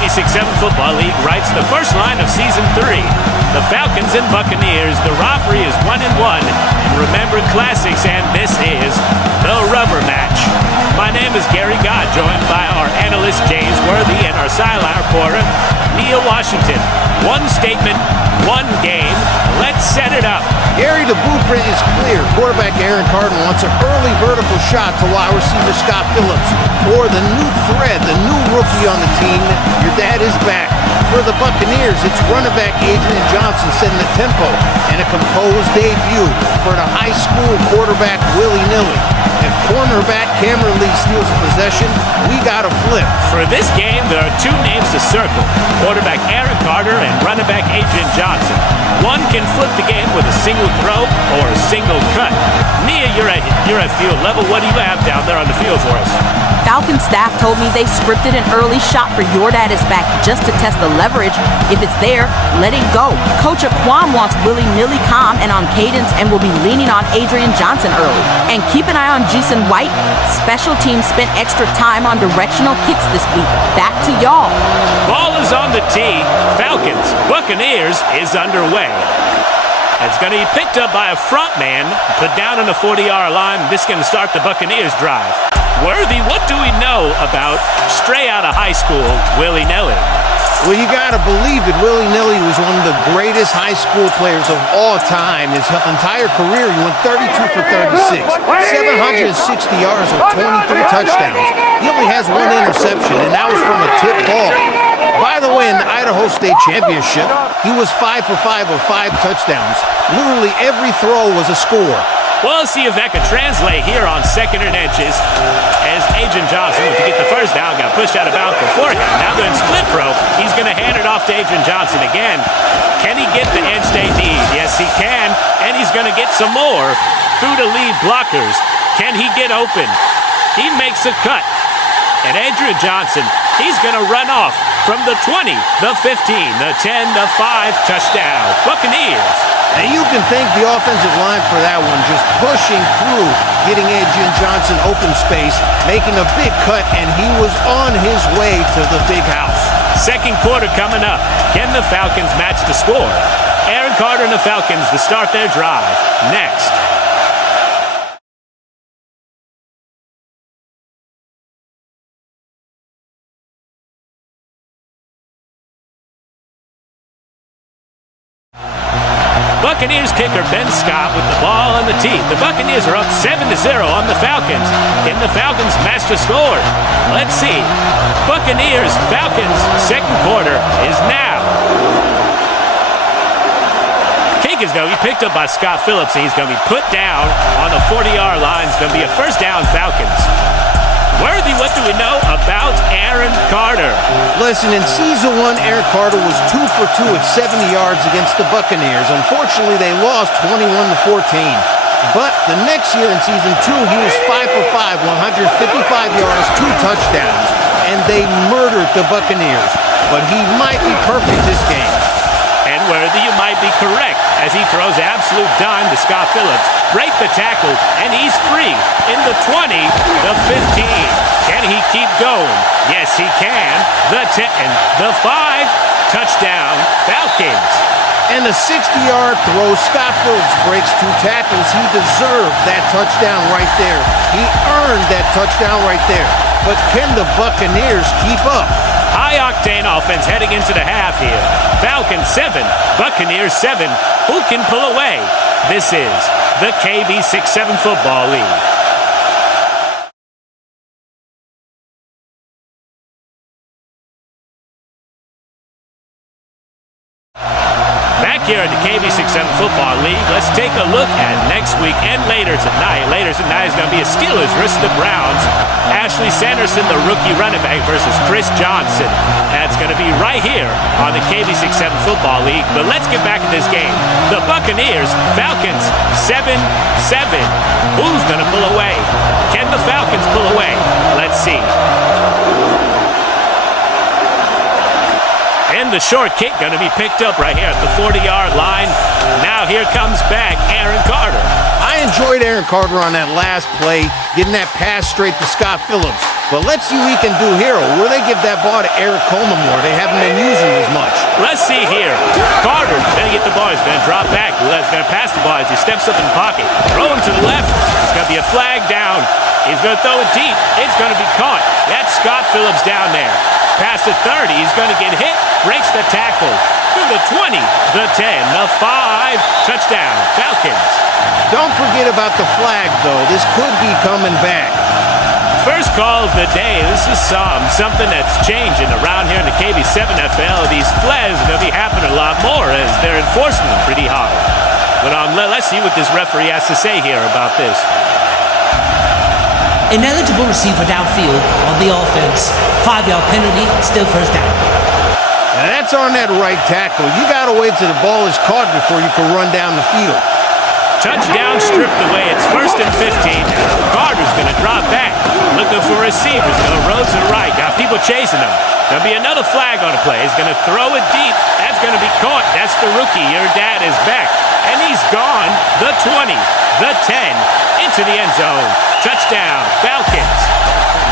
KB67 Football League writes the first line of Season 3. The Falcons and Buccaneers, the robbery is 1-1. And remember classics, and this is the rubber match. My name is Gary God, joined by our analyst James Worthy and our sideline reporter Nia Washington. One statement, one game. Let's set it up. Gary, the blueprint is clear. Quarterback Aaron Carter wants an early vertical shot to wide receiver Scott Phillips, or the new thread, the new rookie on the team. Your dad is back. For the Buccaneers, it's running back Adrian Johnson setting the tempo and a composed debut for the high school quarterback willy-nilly. If cornerback Cameron Lee steals possession, we got a flip. For this game, there are two names to circle: quarterback Aaron Carter and running back Adrian Johnson. One can flip the game with a single throw or a single cut. Nia, you're at field level. What do you have down there on the field for us? Falcon staff told me they scripted an early shot for Your Dad is Back just to test the leverage. If it's there, let it go. Coach Aquam wants willy-nilly calm and on cadence and will be leaning on Adrian Johnson early. And keep an eye on Jason White. Special teams spent extra time on directional kicks this week. Back to y'all. Ball is on the tee. Falcons, Buccaneers is underway. It's going to be picked up by a front man, put down on the 40-yard line. This is going to start the Buccaneers drive. Worthy, what do we know about stray out of high school willy-nilly? Well, you got to believe it. Willy-nilly was one of the greatest high school players of all time. His entire career, he went 32 for 36, 760 yards with 23 touchdowns. He only has one interception, and that was from a tip ball. By the way, in the Idaho State Championship, he was 5 for 5 with 5 touchdowns. Literally every throw was a score. Well, let's see if that could translate here on 2nd and inches as Adrian Johnson, to get the first down, got pushed out of bounds beforehand. Now they're in split pro. He's going to hand it off to Adrian Johnson again. Can he get the inch they need? Yes, he can. And he's going to get some more through the lead blockers. Can he get open? He makes a cut. And Adrian Johnson, he's going to run off from the 20, the 15, the 10, the 5, touchdown. Buccaneers. And you can thank the offensive line for that one, just pushing through, getting Adrian Johnson open space, making a big cut, and he was on his way to the big house. Second quarter coming up. Can the Falcons match the score? Aaron Carter and the Falcons to start their drive. Next. Buccaneers kicker Ben Scott with the ball on the tee. The Buccaneers are up 7-0 on the Falcons. Can the Falcons match the score? Let's see. Buccaneers, Falcons, second quarter is now. Kick is going to be picked up by Scott Phillips. He's going to be put down on the 40-yard line. It's going to be a first down, Falcons. Worthy, what do we know about Aaron Carter? Listen, in Season 1, Aaron Carter was 2 for 2 at 70 yards against the Buccaneers. Unfortunately, they lost 21-14. But the next year in Season 2, he was 5 for 5, 155 yards, 2 touchdowns. And they murdered the Buccaneers. But he might be perfect this game. And Worthy, you might be correct, as he throws absolute dime to Scott Phillips. Break the tackle, and he's free in the 20, the 15. Can he keep going? Yes, he can. The 10, the 5, touchdown, Falcons. And the 60-yard throw, Scott Phillips breaks 2 tackles. He deserved that touchdown right there. He earned that touchdown right there. But can the Buccaneers keep up? High-octane offense heading into the half here. Falcons 7, Buccaneers 7. Who can pull away? This is the KB67 Football League. Back here at the KB67 Football League, let's take a look at next week and later tonight. Later tonight is going to be a Steelers versus the Browns. Ashley Sanderson, the rookie running back, versus Chris Johnson. That's going to be right here on the KB67 Football League. But let's get back to this game. The Buccaneers, Falcons, 7-7. Who's going to pull away? Can the Falcons pull away? Let's see. And the short kick going to be picked up right here at the 40-yard line. Now here comes back Aaron Carter. I enjoyed Aaron Carter on that last play, getting that pass straight to Scott Phillips. But let's see what he can do here. Or will they give that ball to Eric Coleman more? They haven't been using it as much. Let's see here. Carter's going to get the ball. He's going to drop back. He's going to pass the ball as he steps up in the pocket. Throw him to the left. It's going to be a flag down. He's going to throw it deep. It's going to be caught. That's Scott Phillips down there. Past the 30. He's going to get hit. Breaks the tackle. To the 20, the 10, the 5. Touchdown, Falcons. Don't forget about the flag, though. This could be coming back. First call of the day. This is something that's changing around here in the KB7FL. These flags are going to be happening a lot more as they're enforcing them pretty hard. But let's see what this referee has to say here about this. Ineligible receiver downfield on the offense. 5-yard penalty, still first down. And that's on that right tackle. You got to wait till the ball is caught before you can run down the field. Touchdown stripped away. It's 1st and 15. Carter's going to drop back. Looking for receivers. Going to roll to the right. Got people chasing him. There'll be another flag on the play. He's going to throw it deep. That's going to be caught. That's the rookie. Your dad is back. And he's gone. The 20, the 10, into the end zone. Touchdown, Falcons.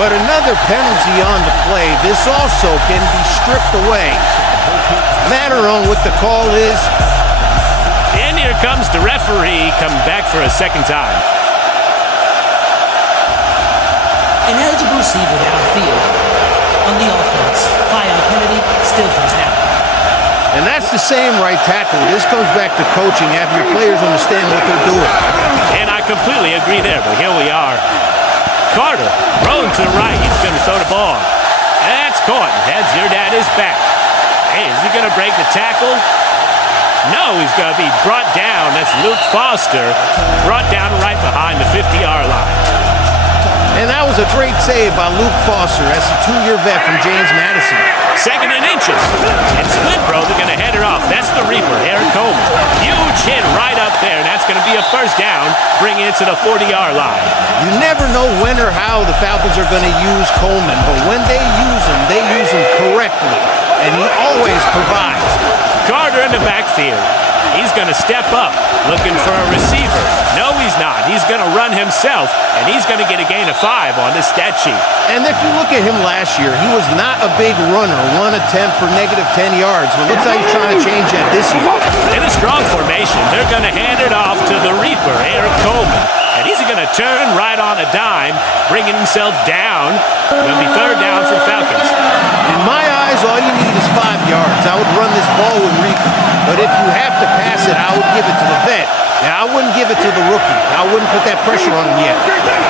But another penalty on the play. This also can be stripped away. Matter on what the call is. And here comes the referee coming back for a second time. Ineligible receiver downfield on the offense. 5-yard penalty, still first down. And that's the same right tackle. This comes back to coaching, having your players understand what they're doing. And I completely agree there, but here we are. Carter, rolling to the right. He's going to throw the ball. That's caught. Heads, your dad is back. Hey, is he going to break the tackle? No, he's going to be brought down. That's Luke Foster, brought down right behind the 50-yard line. And that was a great save by Luke Foster. That's a 2-year vet from James Madison. 2nd and inches. And split pro, they're going to head it off. That's the Reaper, Eric Coleman. Huge hit right up there, and that's going to be a first down, bringing it to the 40-yard line. You never know when or how the Falcons are going to use Coleman, but when they use him correctly, and he always provides. Carter in the backfield. He's going to step up, looking for a receiver. No, he's not. He's going to run himself, and he's going to get a gain of 5 on this stat sheet. And if you look at him last year, he was not a big runner. 1 attempt for negative 10 yards, but looks like he's trying to change that this year. In a strong formation, they're going to hand it off to the Reaper, Eric Coleman. And he's going to turn right on a dime, bringing himself down. It's going to be 3rd down for Falcons. In my eyes, all you need is 5 yards. I would run this ball with Reaper. But if you have to pass it, I would give it to the vet. Now, I wouldn't give it to the rookie. I wouldn't put that pressure on him yet.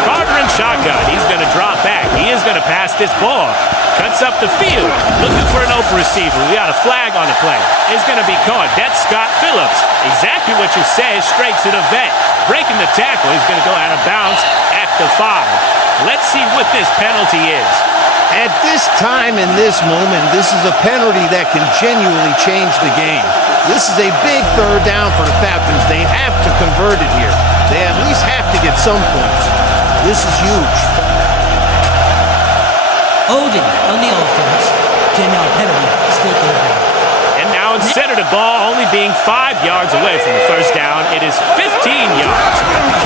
Carter in shotgun. He's going to drop back. He is going to pass this ball. Cuts up the field. Looking for an open receiver. We got a flag on the play. It's going to be caught. That's Scott Phillips. Exactly what you said, straight to the vet. Breaking the tackle. He's going to go out of bounds at the 5. Let's see what this penalty is. At this time, in this moment, this is a penalty that can genuinely change the game. This is a big 3rd down for the Falcons. They have to convert it here. They at least have to get some points. This is huge. Holding on the offense. 10-yard penalty, still third down. And now instead of the ball only being 5 yards away from the first down, it is 15 yards.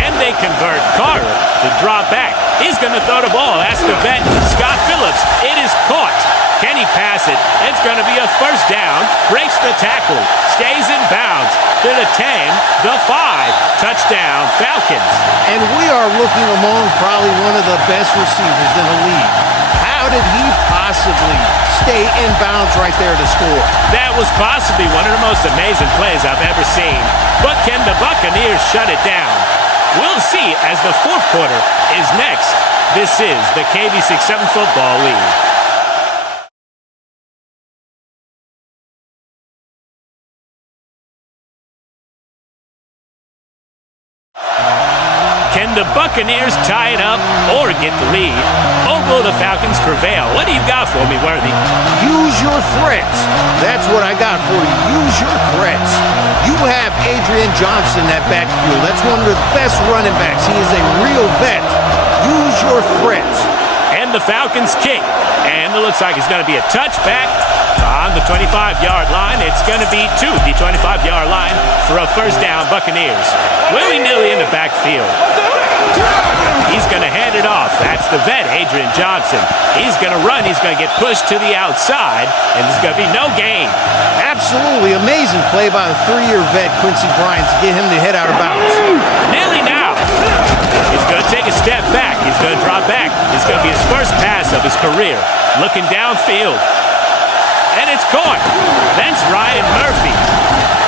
Can they convert? Carter to drop back. He's going to throw the ball. That's the vet, Scott Phillips. It is caught. Can he pass it? It's going to be a first down. Breaks the tackle. Stays in bounds. To the 10, the 5. Touchdown, Falcons. And we are looking among probably one of the best receivers in the league. How did he possibly stay in bounds right there to score? That was possibly one of the most amazing plays I've ever seen. But can the Buccaneers shut it down? We'll see as the 4th quarter is next. This is the KB67 Football League. Can the Buccaneers tie it up or get the lead? Or will the Falcons prevail? What do you got for me, Worthy? Use your threats. That's what I got for you. Use your threats. You have Adrian Johnson in that backfield. That's one of the best running backs. He is a real vet. Use your threats. And the Falcons kick. And it looks like it's going to be a touchback on the 25-yard line. It's going to be to the 25-yard line for a first down, Buccaneers. Willy-nilly in the backfield. He's going to hand it it off. That's the vet, Adrian Johnson. He's going to run. He's going to get pushed to the outside, and there's going to be no gain. Absolutely amazing play by the 3-year vet, Quincy Bryant, to get him to head out of bounds. Nearly now. He's going to take a step back. He's going to drop back. It's going to be his first pass of his career. Looking downfield. And it's caught. That's Ryan Murphy.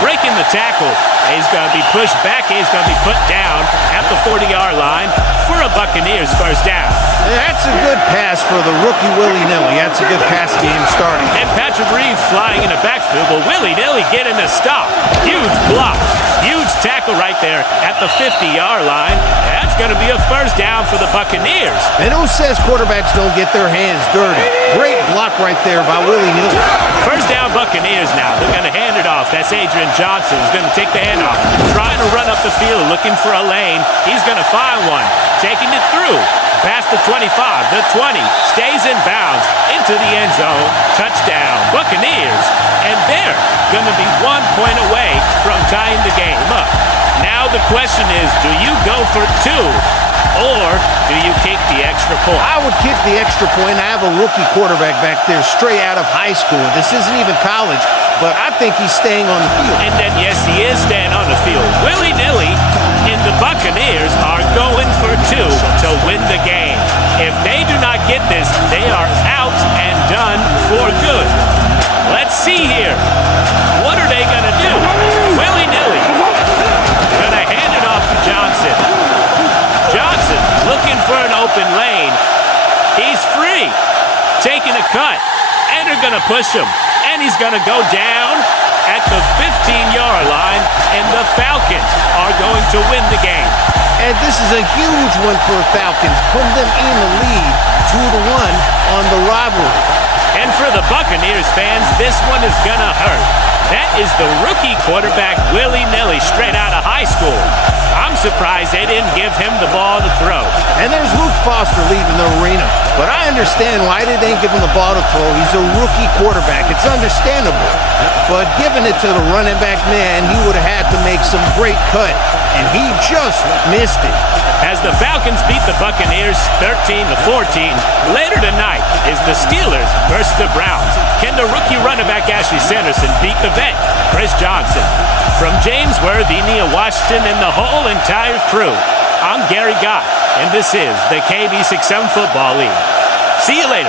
Breaking the tackle. He's going to be pushed back. He's going to be put down at the 40-yard line for a Buccaneers first down. That's a good pass for the rookie willy-nilly. That's a good pass game starting. And Patrick Reeves flying in the backfield, but willy-nilly getting a stop. Huge block. Huge tackle right there at the 50-yard line. That's going to be a first down for the Buccaneers. And who says quarterbacks don't get their hands dirty? Great block right there by willy-nilly. First down Buccaneers now. They're going to hand it off. That's Adrian Johnson who's going to take the handoff. Trying to run up the field, looking for a lane. He's going to find one. Taking it through. Past the 25, the 20, stays in bounds, into the end zone, touchdown, Buccaneers, and they're going to be 1 point away from tying the game up. Now the question is, do you go for 2, or do you kick the extra point? I would kick the extra point. I have a rookie quarterback back there straight out of high school. This isn't even college, but I think he's staying on the field. And then, yes, he is staying on the field. Willy-nilly, and the Buccaneers are going for 2 to win the game. If they do not get this, they are out and done for good. Let's see here. What are they going to do? Willy-nilly. Going to hand it off to Johnson. Johnson looking for an open lane. He's free. Taking a cut. And they're going to push him. And he's going to go down at the 15-yard line, and the Falcons are going to win the game. And this is a huge win for the Falcons, putting them in the lead 2-1 on the rivalry. And for the Buccaneers fans, this one is going to hurt. That is the rookie quarterback, willy-nilly, straight out of high school. I'm surprised they didn't give him the ball to throw. And there's Luke Foster leaving the arena. But I understand why they didn't give him the ball to throw. He's a rookie quarterback. It's understandable. But giving it to the running back man, he would have had to make some great cut. And he just missed it. As the Falcons beat the Buccaneers 13-14, later tonight is the Steelers versus the Browns. Can the rookie running back Ashley Sanderson beat the vet, Chris Johnson? From James Worthy, Nia Washington, and the whole entire crew, I'm Gary Gott, and this is the KB67 Football League. See you later.